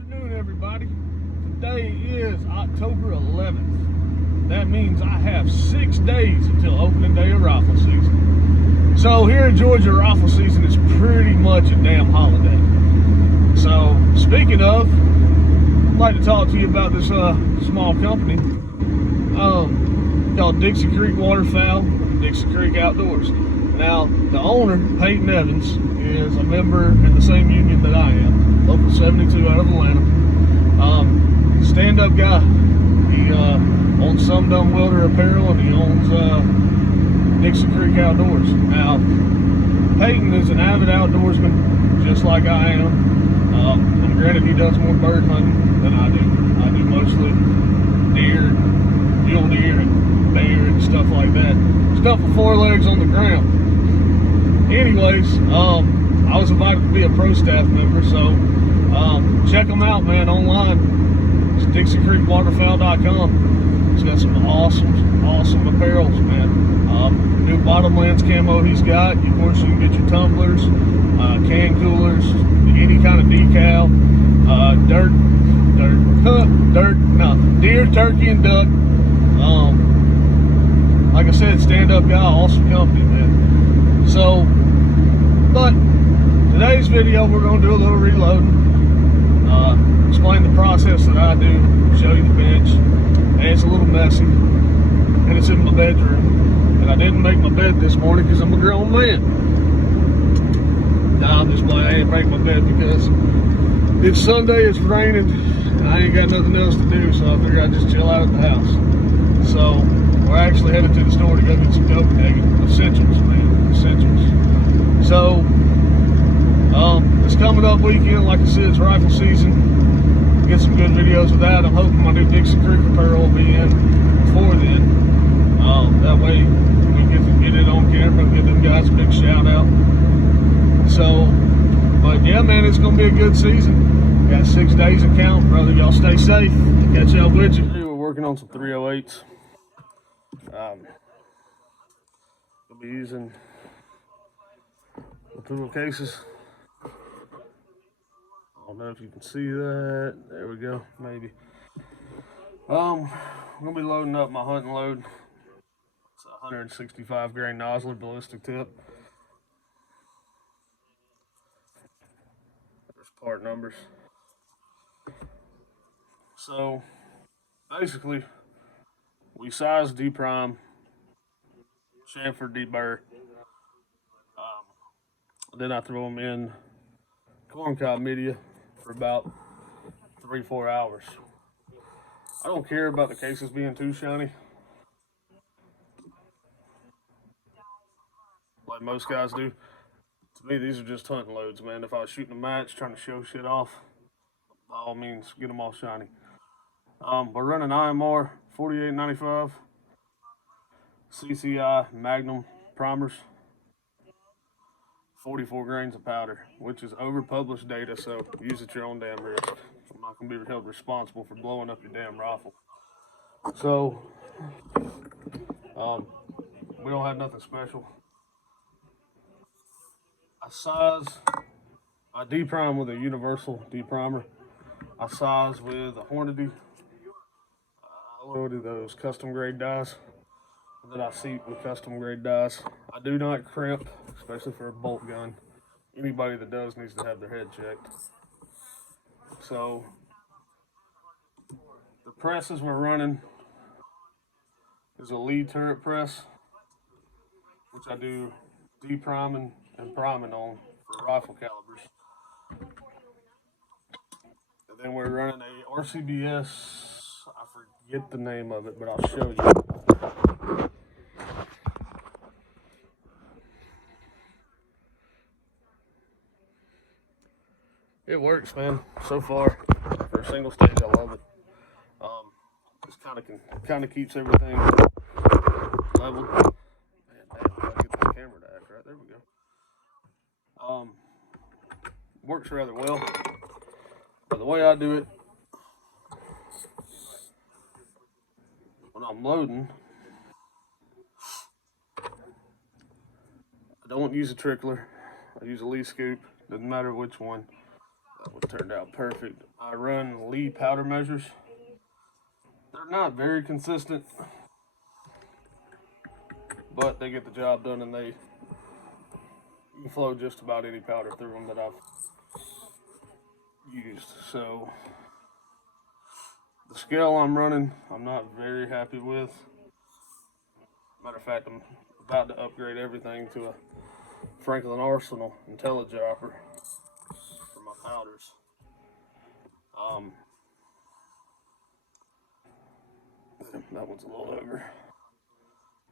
Afternoon, everybody. Today is October 11th. That means I have 6 days until opening day of rifle season. So here in Georgia, rifle season is pretty much a damn holiday. So speaking of, I'd like to talk to you about this small company called Dixie Creek Waterfowl, Dixie Creek Outdoors. Now, the owner, Peyton Evans, is a member in the same union that I am, Local 72 out of Atlanta. Stand-up guy. He owns Some Dumb Welder Apparel, and he owns Dixie Creek Outdoors. Now, Peyton is an avid outdoorsman, just like I am. And granted, he does more bird hunting than I do. I do mostly deer, mule deer, and bear, and stuff like that. Stuff with 4 legs on the ground. Anyways, I was invited to be a pro staff member, so check them out, man, online. It's DixieCreekWaterfowl.com. It's got some awesome apparels, man. New Bottomlands camo he's got. Of course, you can get your tumblers, can coolers, any kind of decal, deer, turkey, and duck. Like I said, stand-up guy, awesome company, man. So, but today's video, we're going to do a little reloading. Explain the process that I do, show you the bench. And it's a little messy, and it's in my bedroom. And I didn't make my bed this morning because I'm a grown man. Nah, I'm just playing. I ain't make my bed because it's Sunday, it's raining, and I ain't got nothing else to do, so I figured I'd just chill out at the house. So, we're actually headed to the store to go get some Copenhagen essentials, man, essentials. So, it's coming up weekend, like I said, it's rifle season. Get some good videos of that. I'm hoping my new Dixie Creek apparel will be in before then. That way we can get it on camera and give them guys a big shout out. So, but yeah, man, it's gonna be a good season. Got 6 days to count, brother. Y'all stay safe. Catch y'all with you. We're working on some 308s. We'll be using multiple cases. I don't know if you can see that. There we go, maybe. I'm gonna be loading up my hunting load. It's a 165 grain Nosler ballistic tip. There's part numbers. So basically, we size D-prime, chamfer deburr. Then I throw them in corncob media for about 3-4 hours. I don't care about the cases being too shiny, like most guys do. To me, these are just hunting loads, man. If I was shooting a match, trying to show shit off, by all means, get them all shiny. We're running IMR 4895 CCI Magnum primers, 44 grains of powder, which is overpublished data, so use at your own damn risk. I'm not going to be held responsible for blowing up your damn rifle. So, we don't have nothing special. I D-prime with a universal D-primer. I size with a Hornady. I loaded those custom grade dies. And then I seat with custom grade dies. I do not crimp, especially for a bolt gun. Anybody that does needs to have their head checked. So, the presses we're running is a lead turret press, which I do D-priming and priming on for rifle calibers. And then we're running a RCBS, I forget the name of it, but I'll show you. It works, man. So far, for a single stage, I love it. Just kind of keeps everything leveled. Man, damn, I gotta get this camera to act right. There we go. Works rather well. But the way I do it, when I'm loading, I don't use a trickler. I use a leaf scoop. Doesn't matter which one. That one turned out perfect. I run Lee powder measures. They're not very consistent, but they get the job done, and you can flow just about any powder through them that I've used. So the scale I'm running, I'm not very happy with. Matter of fact, I'm about to upgrade everything to a Franklin Arsenal IntelliDropper for my powders. That one's a little over.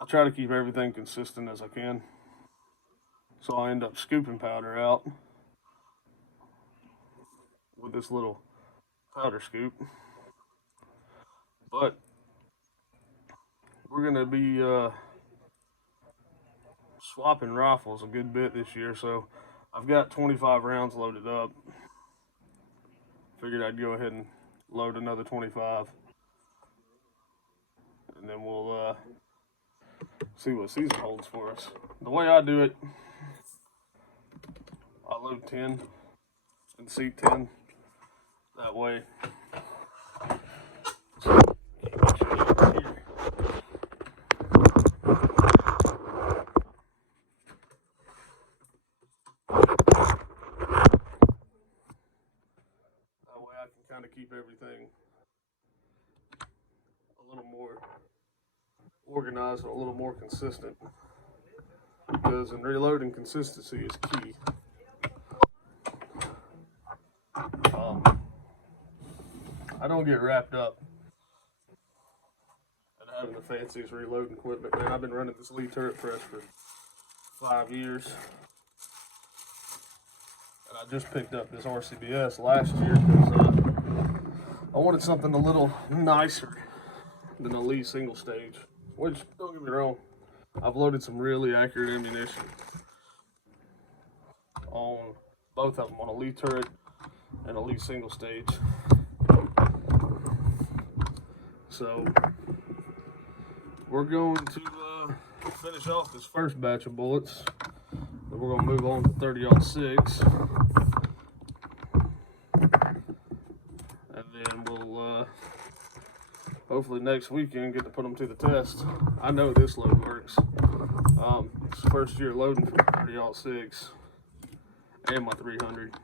I try to keep everything consistent as I can, so I end up scooping powder out with this little powder scoop. But we're gonna be swapping rifles a good bit this year, so I've got 25 rounds loaded up. Figured I'd go ahead and load another 25, and then we'll see what season holds for us. The way I do it, I load 10 and seat 10. That way, I can kind of keep everything a little more organized and a little more consistent, because in reloading, consistency is key. I don't get wrapped up at having the fanciest reloading equipment, man. I've been running this Lee turret press for 5 years. And I just picked up this RCBS last year because I wanted something a little nicer than a Lee single stage. Which, don't get me wrong, I've loaded some really accurate ammunition on both of them, on a Lee turret and a Lee single stage. So we're going to finish off this first batch of bullets. Then we're going to move on to 30-06, and then we'll hopefully next weekend get to put them to the test. I know this load works. It's the first year loading for 30-06 and my 300,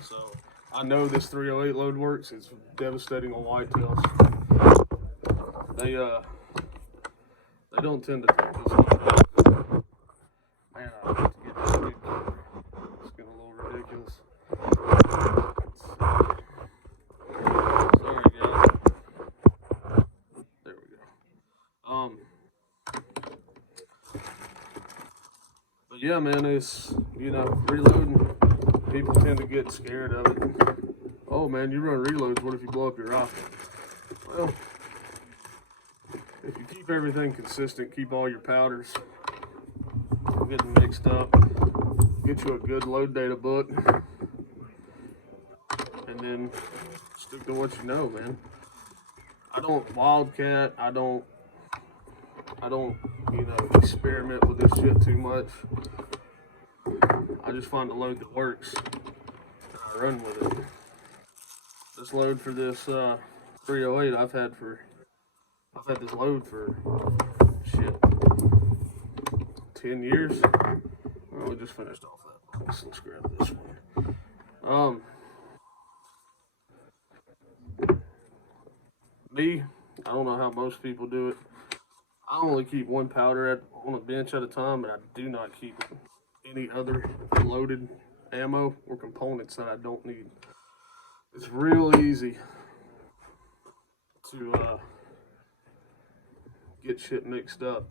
so I know this 308 load works. It's devastating on whitetails. They don't tend to take this load. Man, I have to get this big number. It's getting a little ridiculous. Sorry, guys. There we go. But yeah, man, it's, reloading. People tend to get scared of it. Oh man, you run reloads, what if you blow up your rifle? Well, if you keep everything consistent, keep all your powders getting mixed up, get you a good load data book, and then stick to what you know, man. I don't wildcat, I don't experiment with this shit too much. I just find a load that works and I run with it. This load for this 308 I've had this load for shit 10 years. Oh, we just finished off that. Let's grab this one. Me, I don't know how most people do it. I only keep one powder on a bench at a time, and I do not keep any other loaded ammo or components that I don't need. It's real easy to get shit mixed up,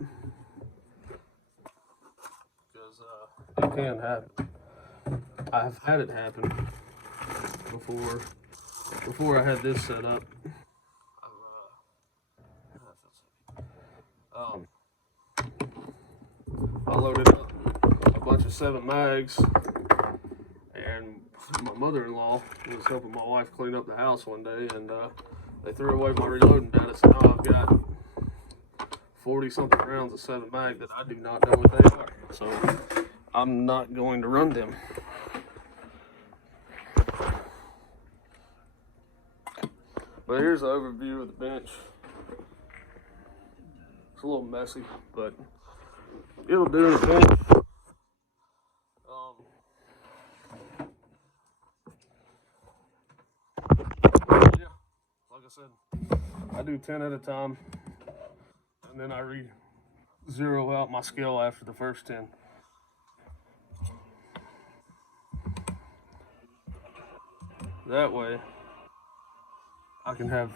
because it can happen. I've had it happen before I had this set up. I loaded up a bunch of 7 mags, and my mother-in-law was helping my wife clean up the house one day, and they threw away my reloading data. So now I've got 40-something rounds of 7 mag that I do not know what they are. So I'm not going to run them. But here's the overview of the bench. It's a little messy, but it'll do in a pinch. Yeah, like I said, I do 10 at a time, and then I zero out my scale after the first 10. That way, I can have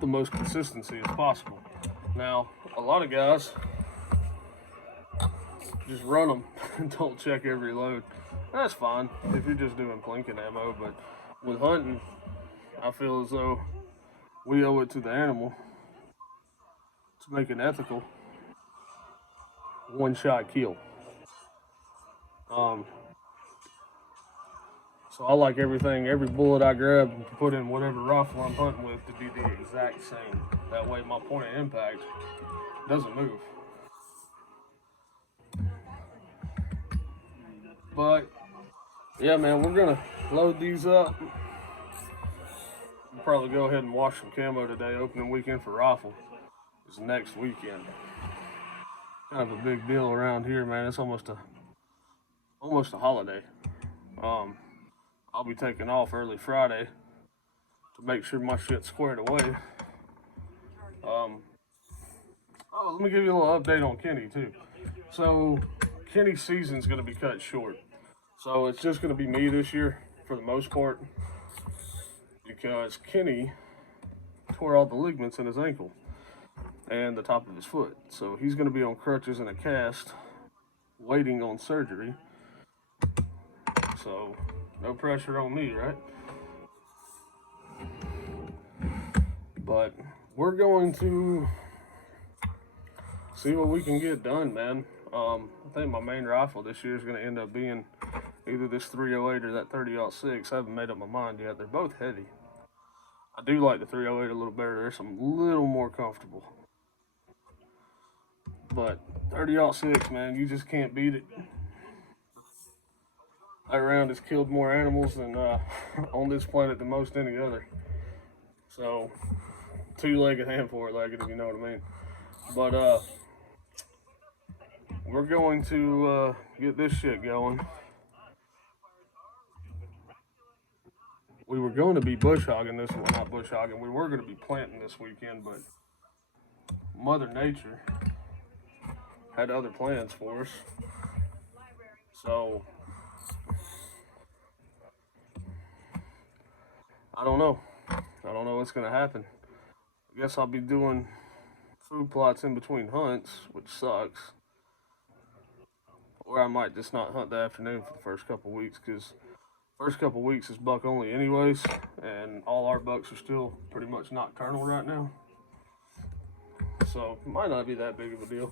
the most consistency as possible. Now, a lot of guys just run them and don't check every load. That's fine if you're just doing plinking ammo, but with hunting, I feel as though we owe it to the animal to make an ethical one-shot kill. So I like everything, every bullet I grab to put in whatever rifle I'm hunting with to be the exact same. That way my point of impact doesn't move. But yeah, man, we're gonna load these up. We'll probably go ahead and wash some camo today. Opening weekend for rifle is next weekend. Kind of a big deal around here, man. It's almost a holiday. I'll be taking off early Friday to make sure my shit's squared away. Let me give you a little update on Kenny too. So Kenny's season's gonna be cut short. So it's just gonna be me this year for the most part, because Kenny tore all the ligaments in his ankle and the top of his foot. So he's gonna be on crutches and a cast, waiting on surgery. So no pressure on me, right? But we're going to see what we can get done, man. I think my main rifle this year is going to end up being either this 308 or that 30-06. I haven't made up my mind yet. They're both heavy. I do like the 308 a little better. There's some little more comfortable. But 30-06, man, you just can't beat it. That round has killed more animals than on this planet than most any other. So, two-legged and four-legged, if you know what I mean. But we're going to get this shit going. We were going to be bush hogging this one, not bush hogging. We were going to be planting this weekend, but Mother Nature had other plans for us. So I don't know what's going to happen. I guess I'll be doing food plots in between hunts, which sucks. Or I might just not hunt the afternoon for the first couple weeks, because first couple weeks is buck only anyways, and all our bucks are still pretty much nocturnal right now. So it might not be that big of a deal.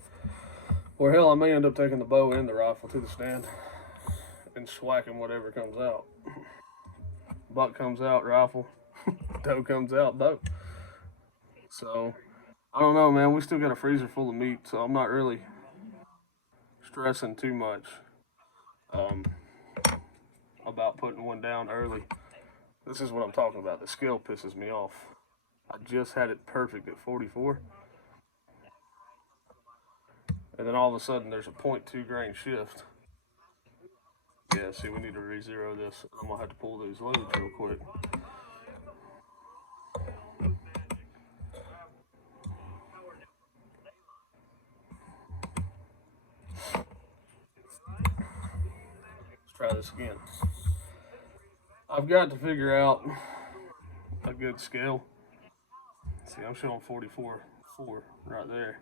Or hell, I may end up taking the bow and the rifle to the stand and swacking whatever comes out. Buck comes out, rifle. Doe comes out, bow. So I don't know, man. We still got a freezer full of meat, so I'm not really stressing too much about putting one down early. This is what I'm talking about. The scale pisses me off. I just had it perfect at 44. And then all of a sudden there's a 0.2 grain shift. Yeah, see, we need to re-zero this. I'm going to have to pull these loads real quick. Let's try this again. I've got to figure out a good scale. See, I'm showing 44.4 right there.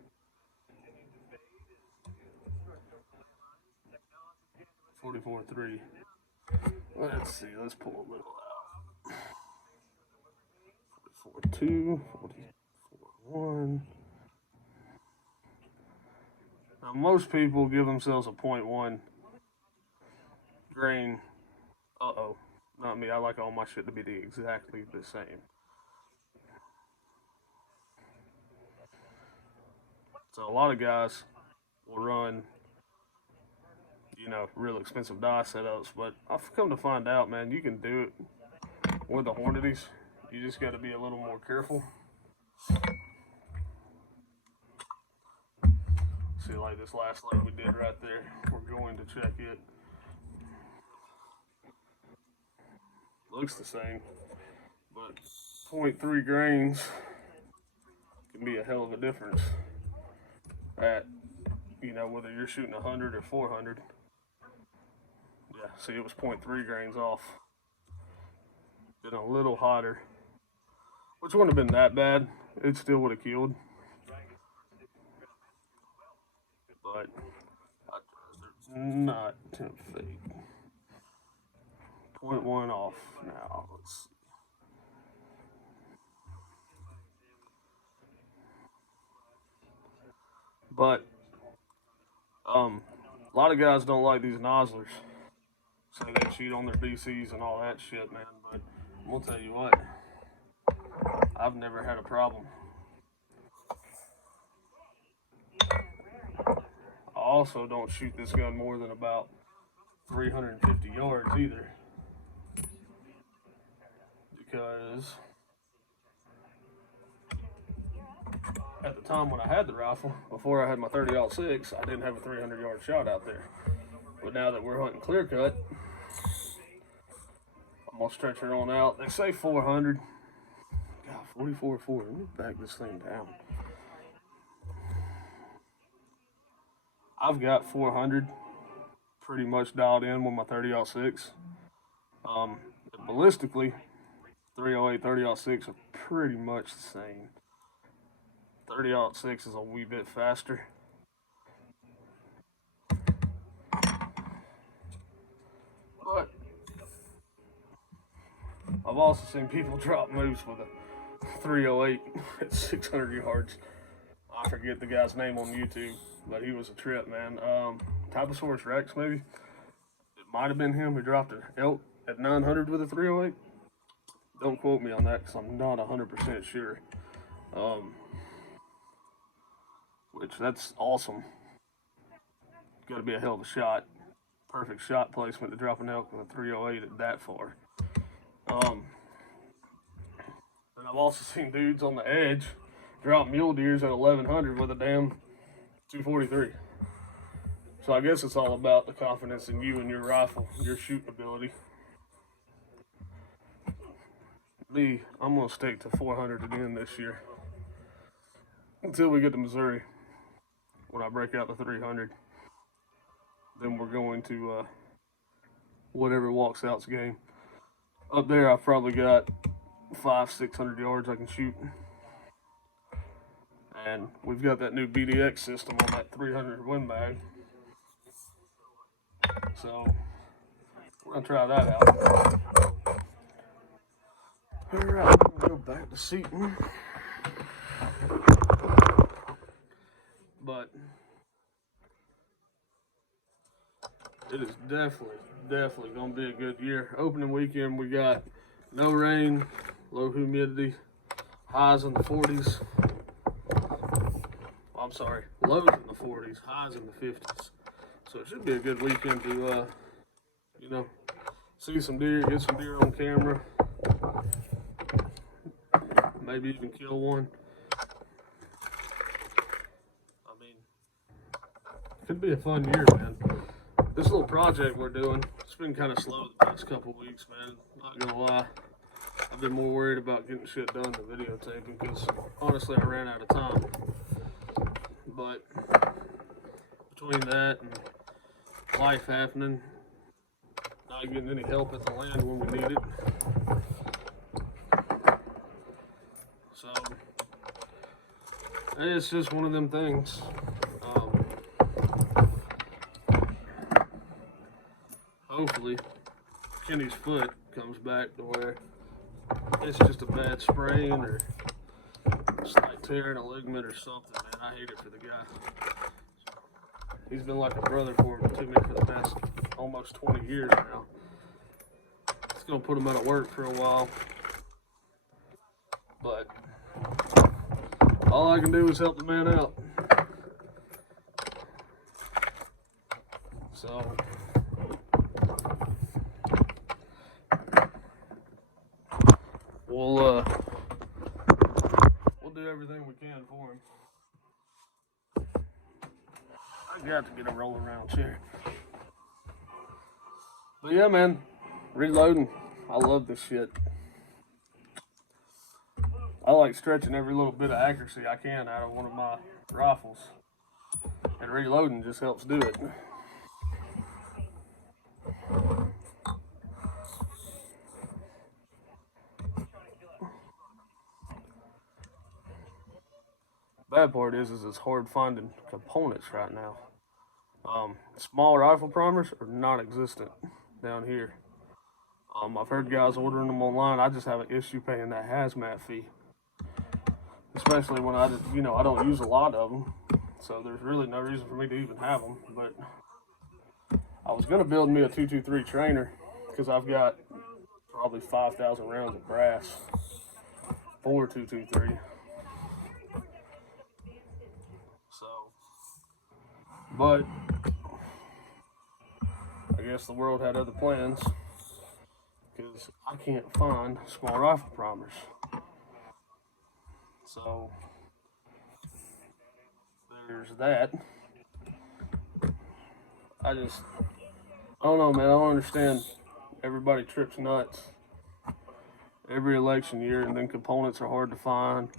44.3. Let's see, let's pull a little out. 44.2, 44.1. Now, most people give themselves a 0.1 grain. Not me. I like all my shit to be exactly the same. So a lot of guys will run, real expensive die setups, but I've come to find out, man, you can do it with the Hornadies. you just got to be a little more careful. See, like this last load we did right there, we're going to check it. Looks the same, but 0.3 grains can be a hell of a difference at, you know, whether you're shooting 100 or 400. Yeah, see, it was 0.3 grains off. Been a little hotter, which wouldn't have been that bad. It still would have killed. But it's not temp fake. 0.1 off now. Let's see. But a lot of guys don't like these nozzlers. Say they cheat on their BCs and all that shit, man. But I'm gonna tell you what, I've never had a problem. I also don't shoot this gun more than about 350 yards either, because at the time when I had the rifle, before I had my 30-06, I didn't have a 300-yard shot out there. But now that we're hunting clear cut, I'm gonna stretch her on out. They say 400. God, 44.4. Let me back this thing down. I've got 400 pretty much dialed in with my 30-06. Ballistically, 308, 30-06 are pretty much the same. 30-06 is a wee bit faster. But I've also seen people drop moose with a 308 at 600 yards. I forget the guy's name on YouTube, but he was a trip, man. Typosaurus Rex, maybe. It might have been him who dropped an elk at 900 with a 308. Don't quote me on that because I'm not 100% sure. Which, that's awesome. Got to be a hell of a shot. Perfect shot placement to drop an elk with a 308 at that far. And I've also seen dudes on the edge drop mule deers at 1100 with a damn 243. So I guess it's all about the confidence in you and your rifle, your shooting ability. Me, I'm gonna stick to 400 again this year until we get to Missouri. When I break out the 300, then we're going to whatever walks out's game. Up there, I've probably got 500-600 yards I can shoot. And we've got that new BDX system on that 300 Win Mag. So we're gonna try that out. All right, I'm gonna go back to seating. But it is definitely gonna be a good year. Opening weekend, we got no rain, low humidity, highs in the 40s. I'm sorry, lows in the 40s, highs in the 50s. So it should be a good weekend to, you know, see some deer, get some deer on camera, maybe even kill one. I mean, it could be a fun year, man. This little project we're doing, it's been kind of slow the past couple weeks, man. Not gonna lie. I've been more worried about getting shit done than videotaping because honestly I ran out of time. But between that and life happening, not getting any help at the land when we need it. So it's just one of them things. Hopefully Kenny's foot comes back to where it's just a bad sprain or slight tear in a ligament or something, man. I hate it for the guy. He's been like a brother to me for the past almost 20 years now. It's gonna put him out of work for a while. But all I can do is help the man out. So we'll do everything we can for him. I got to get a roll around chair. But yeah, man, reloading. I love this shit. I like stretching every little bit of accuracy I can out of one of my rifles. And reloading just helps do it. Bad part is it's hard finding components right now. Small rifle primers are non-existent down here. I've heard guys ordering them online. I just have an issue paying that hazmat fee, especially when I don't use a lot of them. So there's really no reason for me to even have them. But I was gonna build me a 223 trainer because I've got probably 5,000 rounds of brass for 223. But I guess the world had other plans because I can't find small rifle primers. So there's that. I don't know, man. I don't understand. Everybody trips nuts every election year, and then components are hard to find.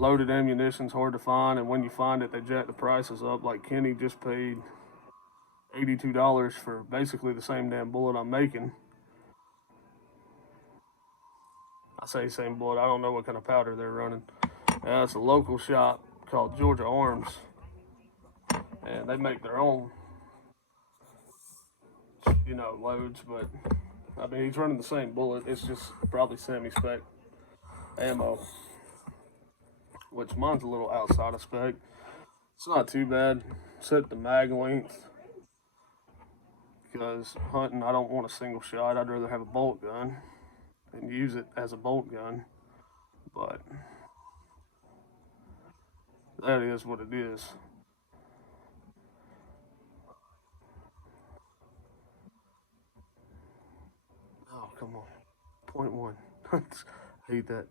Loaded ammunition's hard to find, and when you find it, they jack the prices up. Like Kenny just paid $82 for basically the same damn bullet I'm making. I say same bullet, I don't know what kind of powder they're running. It's a local shop called Georgia Arms, and they make their own, loads, but I mean, he's running the same bullet. It's just probably semi-spec ammo, which mine's a little outside of spec. It's not too bad. Set the mag length, because hunting, I don't want a single shot. I'd rather have a bolt gun and use it as a bolt gun. But that is what it is. Oh, come on. 0.1. I hate that.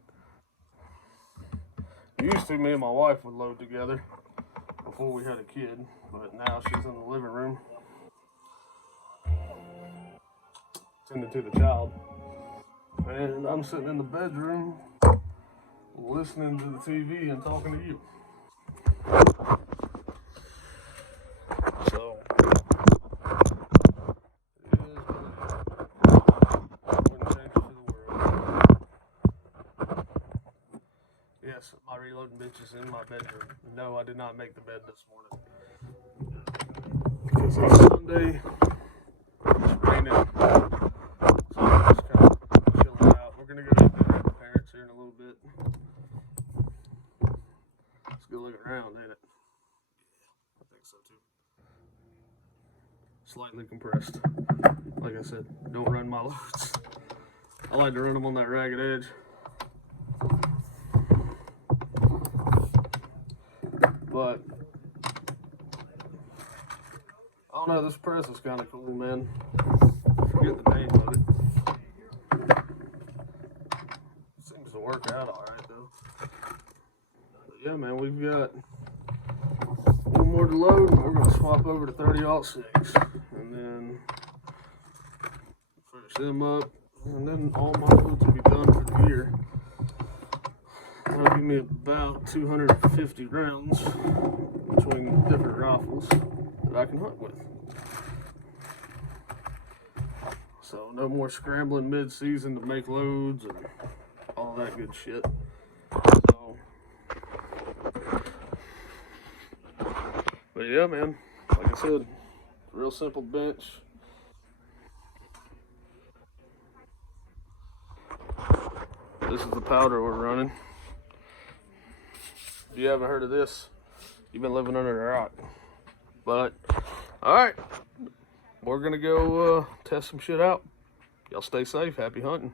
Used to, me and my wife would load together before we had a kid, but now she's in the living room tending to the child, and I'm sitting in the bedroom listening to the TV and talking to you. So it is wouldn't change it for the world. Yes, my reloading bench is in my bedroom. No, I did not make the bed this morning because it's Sunday. It's raining. So I'm just kind of chilling out. We're gonna go eat dinner at my parents here in a little bit. It's a good looking round, ain't it? Yeah, I think so too. Slightly compressed. Like I said, don't run my loads. I like to run them on that ragged edge. But I don't know, this press is kind of cool, man. I forget the name of it. It seems to work out alright though. But yeah, man, we've got one more to load, and we're gonna swap over to 30-06, and then finish them up, and then all my loads will be done for the year. That'll give me about 250 rounds between different rifles that I can hunt with. So no more scrambling mid-season to make loads and all that good shit. So, but yeah, man, like I said, real simple bench. This is the powder we're running. If you haven't heard of this, you've been living under a rock. But, alright, we're gonna go test some shit out. Y'all stay safe. Happy hunting.